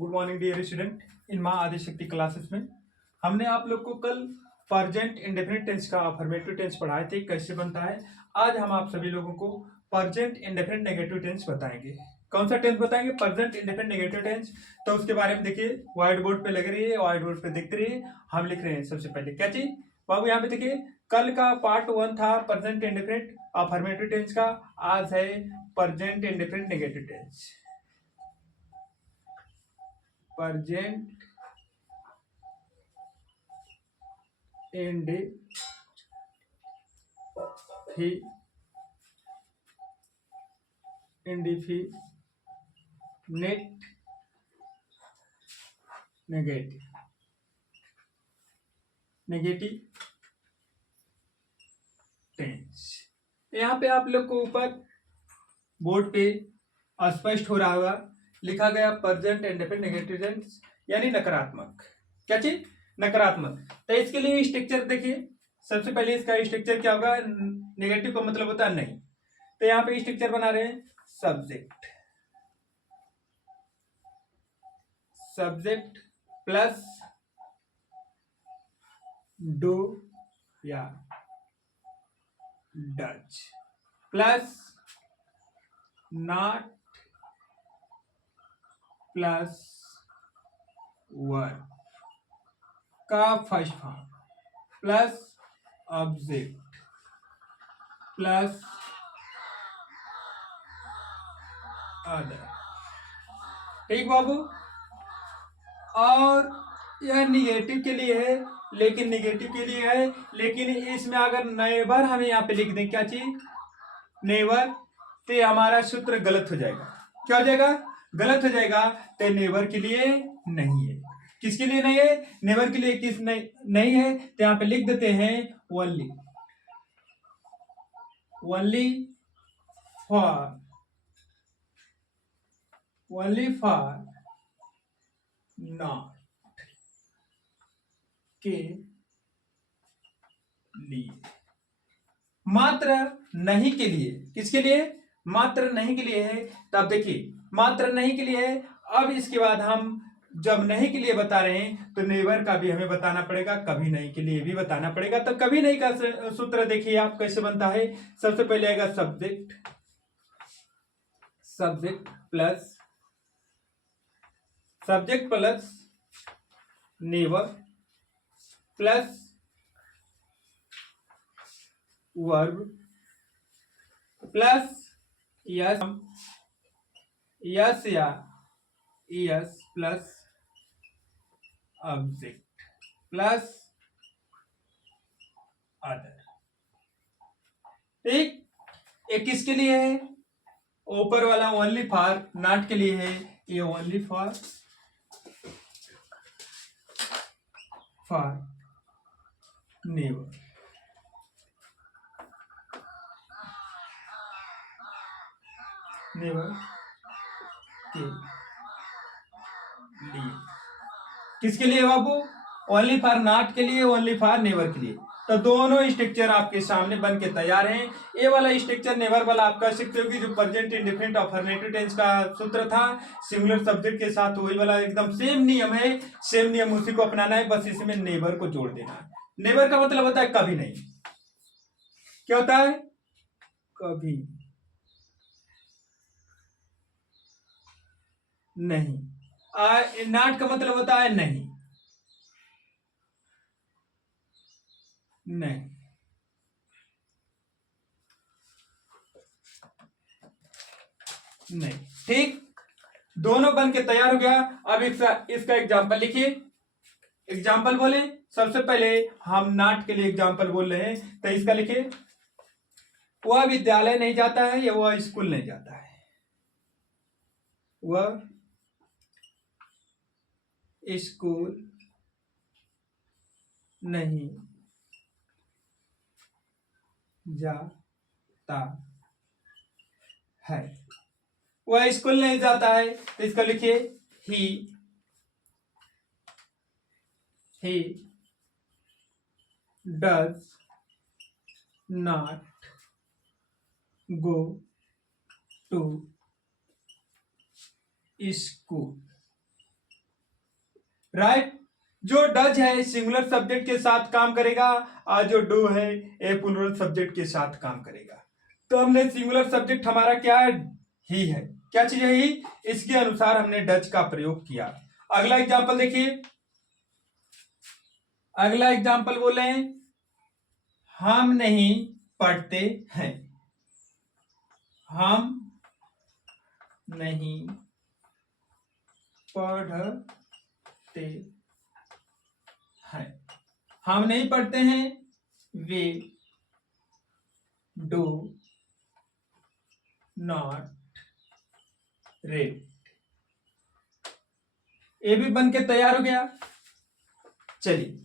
Good morning dear student. इन Maa Adishakti classes में हमने आप लोग को कल परजेंट इंडेफिनिट टेंस का अफर्मेटिव टेंस पढ़ाए थे, कैसे बनता है। आज हम आप सभी लोगों को परजेंट इंडेफिनिट नेगेटिव टेंस बताएंगे। कौन सा टेंस बताएंगे? Present indefinite negative tense. तो उसके बारे में देखिए, व्हाइट बोर्ड पे लग रही है, व्हाइट बोर्ड पे देखते रहिए। हम लिख रहे हैं सबसे पहले क्या चीज बाबू, यहाँ पे देखिए, कल का पार्ट 1 था परजेंट इंडेफिनिट अफर्मेटिव टेंस का, आज है present indefinite negative tense. Present indefinite negative tense. यहाँ पे आप लोग को ऊपर बोर्ड पे स्पष्ट हो रहा होगा, लिखा गया परजेंट इंडेफिनिट नेगेटिव टेंस यानी नकारात्मक। क्या चीज? नकारात्मक। तो इसके लिए स्ट्रक्चर देखिए, सबसे पहले इसका स्ट्रक्चर क्या होगा? नेगेटिव का मतलब होता है नहीं, तो यहाँ पे स्ट्रक्चर बना रहे हैं सब्जेक्ट प्लस डू या does plus not plus verb का first form plus object plus other. ठीक बाबू। और यह निगेटिव के लिए है, लेकिन इसमें अगर नेवर हम यहाँ पे लिख दें, क्या चीज? नेवर, तो हमारा सूत्र गलत हो जाएगा। क्या हो जाएगा? गलत हो जाएगा। तो नेवर के लिए नहीं है। किसके लिए नहीं है? नेवर के लिए किस नहीं है, तो यहाँ पे लिख देते हैं ओनली फॉर नॉट के लिए, मात्र नहीं के लिए। किसके लिए? मात्र नहीं के लिए है। तब देखिए, मात्र नहीं के लिए है। अब इसके बाद हम जब नहीं के लिए बता रहे हैं तो नेवर का भी हमें बताना पड़ेगा, कभी नहीं के लिए भी बताना पड़ेगा। तो कभी नहीं का सूत्र देखिए आप कैसे बनता है। सबसे पहले आएगा subject plus never plus verb plus es या es plus object plus other. ठीक, ये किसके लिए है? ऊपर वाला ओनली फॉर नॉट के लिए है, ये ओनली फॉर नेवर। नेवर के लिए। किसके लिए बाबू? ओनली फॉर नॉट के लिए, ओनली फॉर नेवर के लिए। तो दोनों स्ट्रक्चर आपके सामने बन के तैयार हैं। ये वाला स्ट्रक्चर नेवर वाला आप कह सकते हो कि जो प्रेजेंट इंडेफिनिट अफर्मेटिव टेंस का सूत्र था सिंगुलर सब्जेक्ट के साथ, वही वाला एकदम सेम नियम है। सेम नियम उसी को अपनाना है, बस इसमें नेवर को जोड़ देना है। नेवर का मतलब होता है कभी नहीं। क्या होता है? कभी नहीं। नॉट का मतलब होता है नहीं। ठीक, दोनों बन के तैयार हो गया। अब इसका एग्जाम्पल लिखिए। एग्जाम्पल बोले, सबसे पहले हम नॉट के लिए एग्जाम्पल बोल रहे हैं, तो इसका लिखिए। वह विद्यालय नहीं जाता है या वह स्कूल नहीं जाता है। वह स्कूल नहीं जाता है। वह स्कूल नहीं जाता है, तो इसको लिखिए he does not go to school। Right. जो डज है सिंगुलर सब्जेक्ट के साथ काम करेगा और जो डू है ये प्लूरल सब्जेक्ट के साथ काम करेगा। तो हमने सिंगुलर सब्जेक्ट हमारा क्या है, ही है। क्या चीज है, ही। इसके अनुसार हमने डज का प्रयोग किया। अगला एग्जांपल देखिए, अगला एग्जांपल बोले हम नहीं पढ़ते हैं। हम नहीं पढ़ते हैं। हम नहीं पढ़ते हैं, वी डू नॉट रीड। ये भी बन के तैयार हो गया। चलिए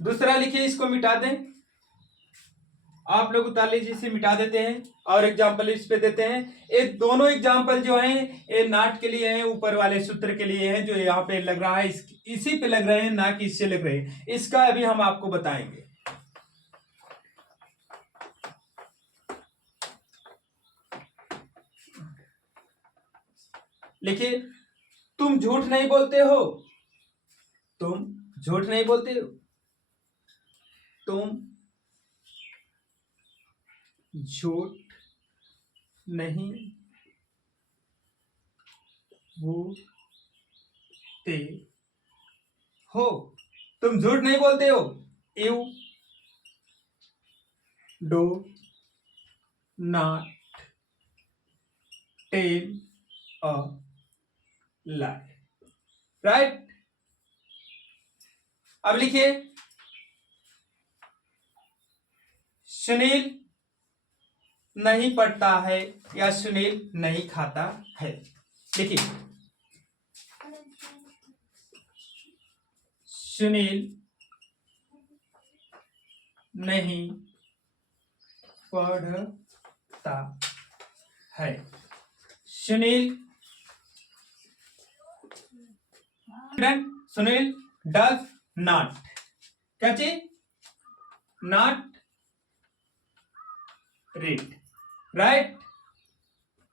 दूसरा लिखिए, इसको मिटा दें। आप लोग उतार लीजिए, इसे मिटा देते हैं और एग्जाम्पल इस पे देते हैं। ये दोनों एग्जाम्पल जो हैं ये नाट के लिए हैं, ऊपर वाले सूत्र के लिए हैं जो यहाँ पे लग रहा है, इसी पे लग रहे हैं, ना कि इससे लग रहे हैं। इसका अभी हम आपको बताएंगे। लिखिए, तुम झूठ नहीं बोलते हो। तुम झूठ नहीं बोलते हो। तुम झूठ नहीं बोलते हो। तुम झूठ नहीं बोलते हो। You do not tell a lie. Right. अब लिखिए, सुनील नहीं पढ़ता है या सुनील नहीं खाता है। देखिए, सुनील नहीं पढ़ता है। सुनील सुनील डज नॉट, क्या चीज, नॉट रीड। राइट।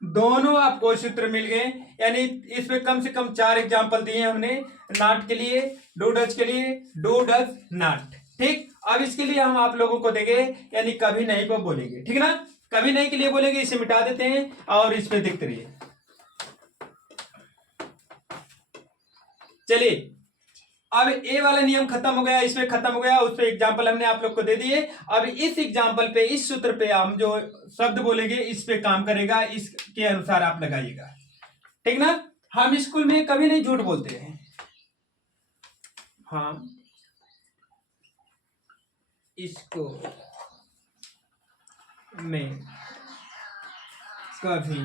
दोनों आपको सूत्र मिल गए, यानी इसमें कम से कम 4 एग्जाम्पल दिए हमने, नॉट के लिए, डू डज के लिए, डू डज नॉट। ठीक। अब इसके लिए हम आप लोगों को देंगे, यानी कभी नहीं को बोलेंगे, ठीक ना। कभी नहीं के लिए बोलेंगे, इसे मिटा देते हैं और इस पे देखते रहिए। चलिए, अब ए वाला नियम खत्म हो गया, इसमें खत्म हो गया, उस पे एग्जाम्पल हमने आप लोग को दे दिए। अब इस एग्जाम्पल पे, इस सूत्र पे हम जो शब्द बोलेंगे इस पे काम करेगा, इसके अनुसार आप लगाइएगा, ठीक ना। हम स्कूल में कभी नहीं झूठ बोलते हैं। हम स्कूल में कभी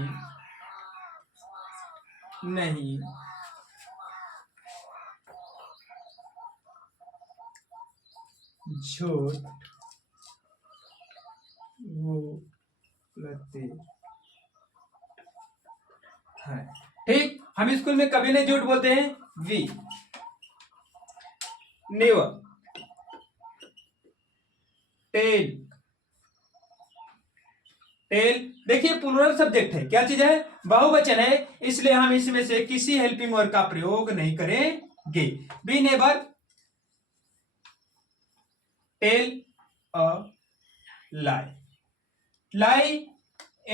नहीं झूठ बोलते हैं। ठीक। हम स्कूल में कभी नहीं झूठ बोलते हैं, वी नेवर टेल। टेल देखिए प्लूरल सब्जेक्ट है, क्या चीज है, बहुवचन है, इसलिए हम इसमें से किसी हेल्पिंग वर्ब का प्रयोग नहीं करेंगे। Be never tell a lie. Lie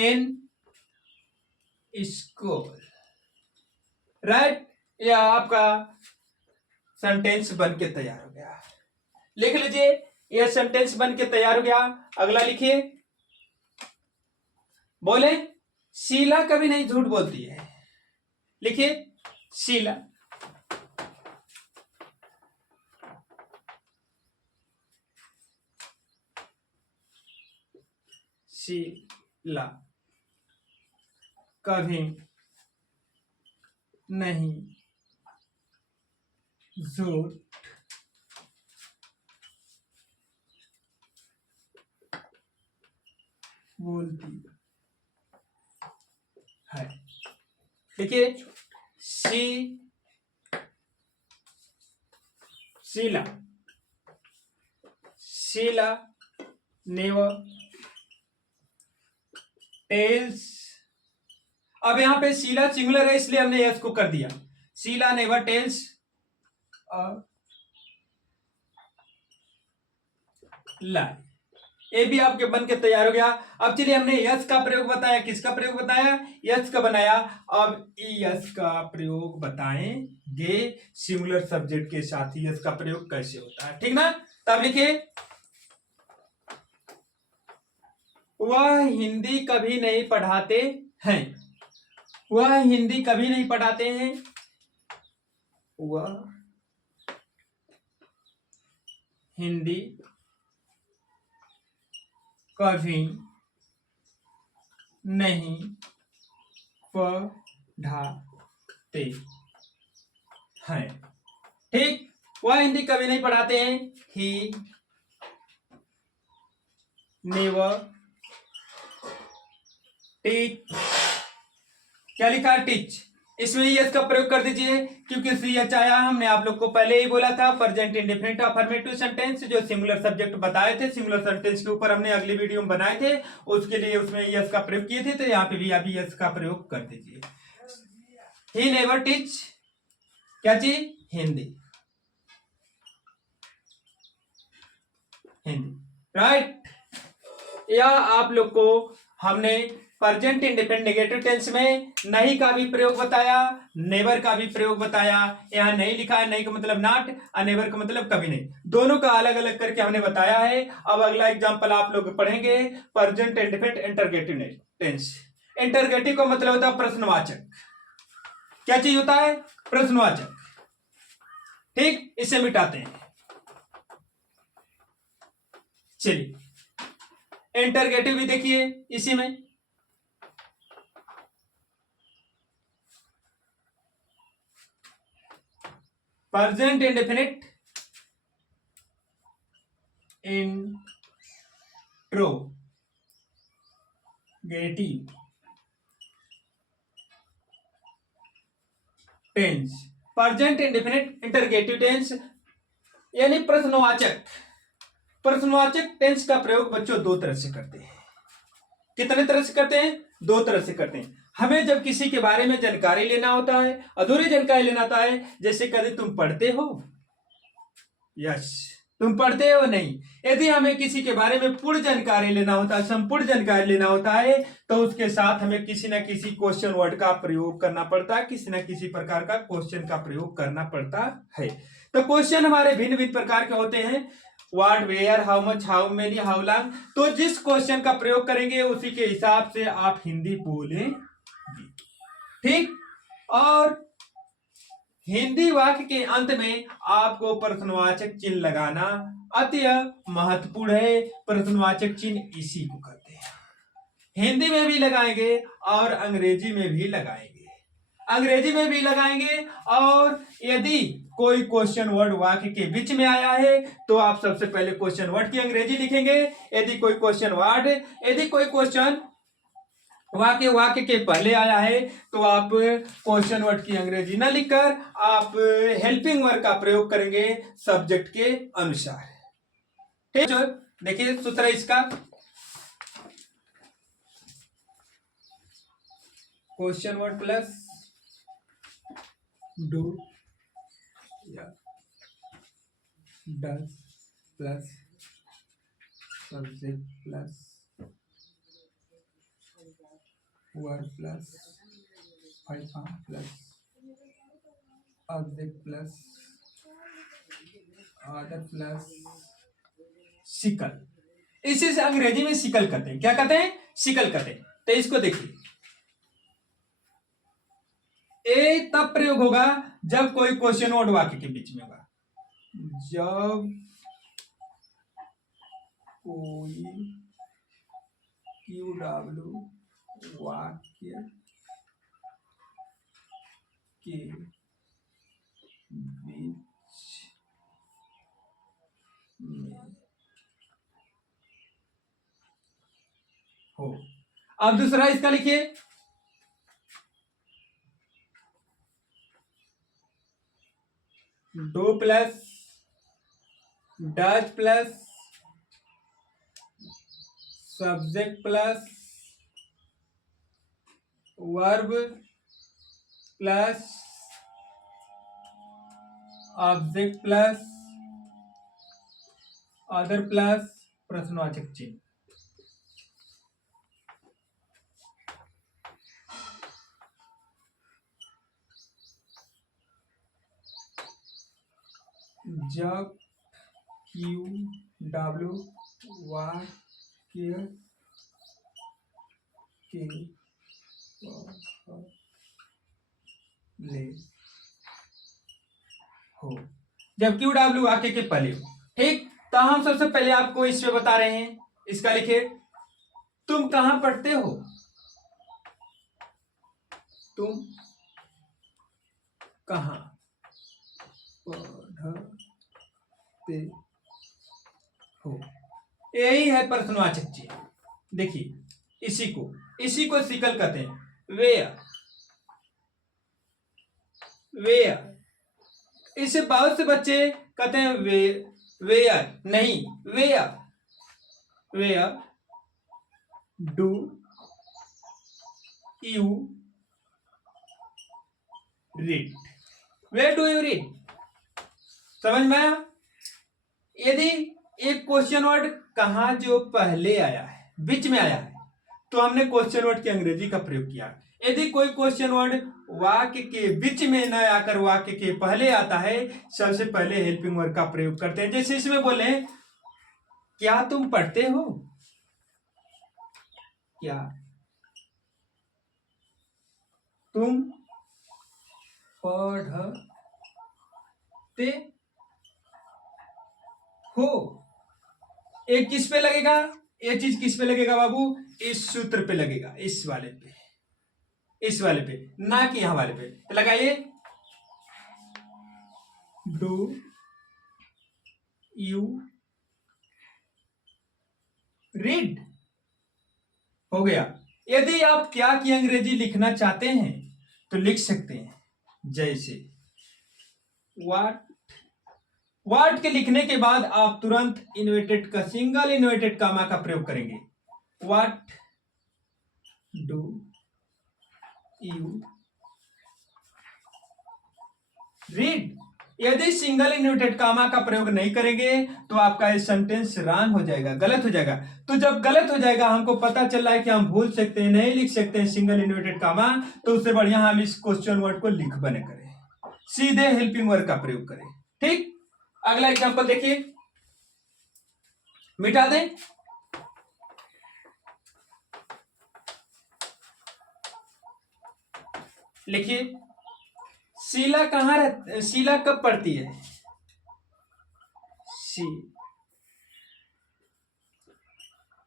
in school. Right. यह आपका सेंटेंस बन के तैयार हो गया। लिख लीजिए, यह सेंटेंस बन के तैयार हो गया। अगला लिखिए, बोले शीला कभी नहीं झूठ बोलती है। लिखिए, शीला शीला कभी नहीं झूठ बोलती है। देखिए, शीला शीला नेवर टेल्स। अब यहां पे शीला सिंगुलर है, इसलिए हमने यस को कर दिया। शीला नेवर टेल्स लाई। ये भी आपके बन के तैयार हो गया। अब चलिए, हमने यस का प्रयोग बताया, किसका प्रयोग बताया, यस का बनाया। अब यस का प्रयोग बताएंगे सिंगुलर सब्जेक्ट के साथ ही यस का प्रयोग कैसे होता है, ठीक ना। तब लिखिए, वह हिंदी कभी नहीं पढ़ाते हैं। वह हिंदी कभी नहीं पढ़ाते हैं। वह हिंदी कभी नहीं पढ़ाते हैं, ठीक। वह हिंदी कभी नहीं पढ़ाते हैं। He never teach. क्या लिखा, टीच। इसमें यस का प्रयोग कर दीजिए, क्योंकि सी एच आया। हमने आप लोग को पहले ही बोला था, प्रेजेंट इंडेफिनिट अफर्मेटिव सेंटेंस जो सिंगुलर सब्जेक्ट बताए थे, सिंगुलर सेंटेंस के ऊपर हमने अगली वीडियो में बनाए थे, उसके लिए उसमें यस का प्रयोग किए थे। तो यहाँ पे भी अभी यस का प्रयोग कर दीजिए। ही नेवर टीच क्या चीज, हिंदी। हिंदी, राइट। या आप लोग को हमने प्रेजेंट इंडेफिनिट नेगेटिव टेंस में नहीं का भी प्रयोग बताया, नेवर का भी प्रयोग बताया। यहाँ नहीं लिखा है, नहीं का मतलब नॉट और नेवर का मतलब कभी नहीं, दोनों का अलग अलग करके हमने बताया है। अब अगला एग्जांपल आप लोग पढ़ेंगे, present indefinite interrogative tense. Interrogative का मतलब होता है प्रश्नवाचक। क्या चीज होता है, प्रश्नवाचक, ठीक। इसे मिटाते हैं। चलिए, इंटरगेटिव भी देखिए इसी में। Present indefinite interrogative tense. Present indefinite interrogative tense यानी प्रश्नवाचक। प्रश्नवाचक टेंस का प्रयोग बच्चों दो तरह से करते हैं। कितने तरह से करते हैं, दो तरह से करते हैं। हमें जब किसी के बारे में जानकारी लेना होता है, अधूरी जानकारी लेना होता है, जैसे कभी तुम पढ़ते हो, यस तुम पढ़ते हो नहीं। यदि हमें किसी के बारे में पूर्ण जानकारी लेना होता है, संपूर्ण जानकारी लेना होता है, तो उसके साथ हमें किसी न किसी क्वेश्चन वर्ड का प्रयोग करना पड़ता है, किसी न किसी प्रकार का क्वेश्चन का प्रयोग करना पड़ता है। तो क्वेश्चन हमारे भिन्न भिन्न प्रकार के होते हैं, what, where, how much, how many, how long. तो जिस क्वेश्चन का प्रयोग करेंगे उसी के हिसाब से आप हिंदी बोलेंगे, ठीक। और हिंदी वाक्य के अंत में आपको प्रश्नवाचक चिन्ह लगाना अति महत्वपूर्ण है। प्रश्नवाचक चिन्ह इसी को कहते हैं। हिंदी में भी लगाएंगे और अंग्रेजी में भी लगाएंगे। अंग्रेजी में भी लगाएंगे, और यदि कोई क्वेश्चन वर्ड वाक्य के बीच में आया है तो आप सबसे पहले क्वेश्चन वर्ड की अंग्रेजी लिखेंगे। यदि कोई क्वेश्चन वाक्य के पहले आया है तो आप क्वेश्चन वर्ड की अंग्रेजी ना लिखकर आप हेल्पिंग वर्ड का प्रयोग करेंगे सब्जेक्ट के अनुसार, ठीक। देखिए सूत्र इसका, क्वेश्चन वर्ड प्लस डू या does plus subject plus word plus plus object plus order plus sickle. इसी से अंग्रेजी में सिकल कहते हैं। क्या कहते हैं, सिकल कहते हैं। तो इसको देखिए, ए तब प्रयोग होगा जब कोई क्वेश्चन वर्ड वाक्य के बीच में होगा। जब कोई QW वाक्य के बीच में हो। अब दूसरा इसका लिखिए, do plus does plus subject plus verb plus object plus other plus प्रश्नवाचक चिन्ह। जब क्यू डब्ल्यू वाक्य के पहले हो, जब क्यू डब्ल्यू वाक्य के पहले हो। ठीक, तो हम सबसे पहले आपको इस पे बता रहे हैं, इसका लिखिए, तुम कहां पढ़ते हो? तुम कहां पढ़ते हो, यही है प्रश्नवाचक चिन्ह। देखिए इसी को सिकल कहते हैं, वेयर वेयर। इसे बहुत से बच्चे कहते हैं वेयर नहीं, where where do you read, where do you read. समझ में आया? यदि एक क्वेश्चन वर्ड कहां जो पहले आया है, बीच में आया है, तो हमने क्वेश्चन वर्ड की अंग्रेजी का प्रयोग किया। यदि कोई क्वेश्चन वर्ड वाक्य के बीच में न आकर वाक्य के पहले आता है, सबसे पहले हेल्पिंग वर्ड का प्रयोग करते हैं। जैसे इसमें बोले, क्या तुम पढ़ते हो? क्या तुम पढ़ते हो? एक किस पे लगेगा? ये चीज किस पे लगेगा बाबू? इस सूत्र पे लगेगा, इस वाले पे, इस वाले पे, ना कि यहां वाले पे। तो लगाइए, डू यू रीड, हो गया। यदि आप क्या की अंग्रेजी लिखना चाहते हैं तो लिख सकते हैं, जैसे व्हाट के लिखने के बाद आप तुरंत इन्वर्टेड का, सिंगल इन्वर्टेड कामा का प्रयोग करेंगे। What do you read. यदि सिंगल इन्वर्टेड कामा का प्रयोग नहीं करेंगे तो आपका ये सेंटेंस रॉन्ग हो जाएगा, गलत हो जाएगा। तो जब गलत हो जाएगा, हमको पता चल रहा है कि हम भूल सकते हैं, नहीं लिख सकते हैं सिंगल इन्वर्टेड कामा, तो उससे बढ़िया हम इस क्वेश्चन वर्ड को लिख बने करें, सीधे हेल्पिंग वर्ड का प्रयोग करें। ठीक, अगला एग्जांपल देखिए, मिटा दें। लिखिए, शीला कहां रहती, शीला कब पढ़ती है?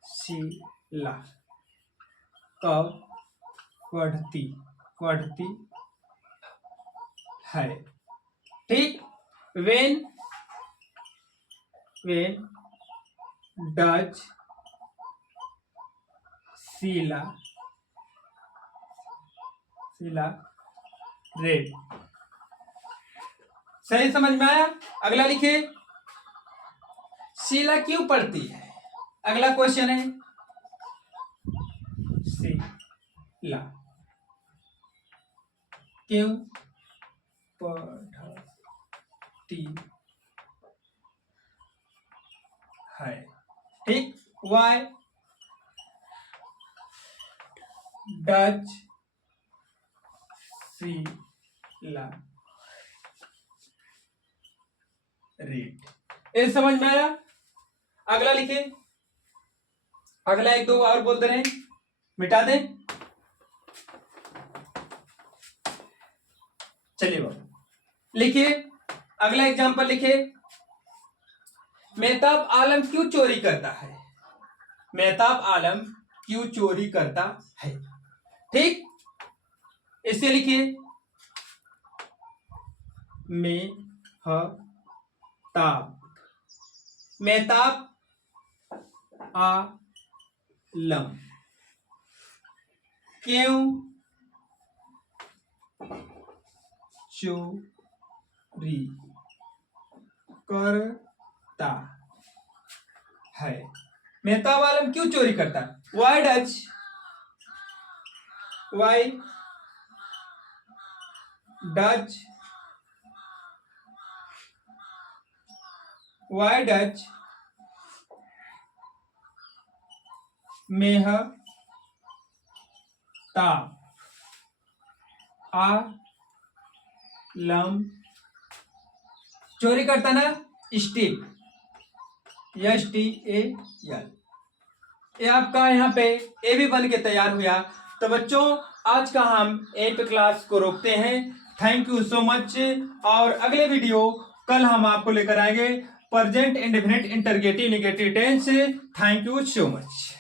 शीला कब पढ़ती है? ठीक, वेन डज शीला रेड। सही समझ में आया? अगला लिखिए, शीला क्यों पढ़ती है? अगला क्वेश्चन है, शीला क्यों पढ़ती है? ठीक, वाई डज शीला रीड। ये समझ में आया? अगला लिखिए, अगला एक दो और बोल दे रहे हैं, मिटा दें। चलिए बाबू लिखिए, अगला एग्जांपल लिखिए, मेहताब आलम क्यों चोरी करता है? मेहताब आलम क्यों चोरी करता है? ठीक, इसे लिखिए, मेहताब आलम क्यों चोरी करता है? मेहताब आलम क्यों चोरी करता है? वाई डज वाई डच मेह ता आ लम चोरी करता ना स्टील STAL ये आपका यहाँ पे ए भी बन के तैयार हुआ। तो बच्चों आज का हम 8th क्लास को रोकते हैं। Thank you so much. और अगले वीडियो कल हम आपको लेकर आएंगे present indefinite interrogative negative tense. Thank you so much.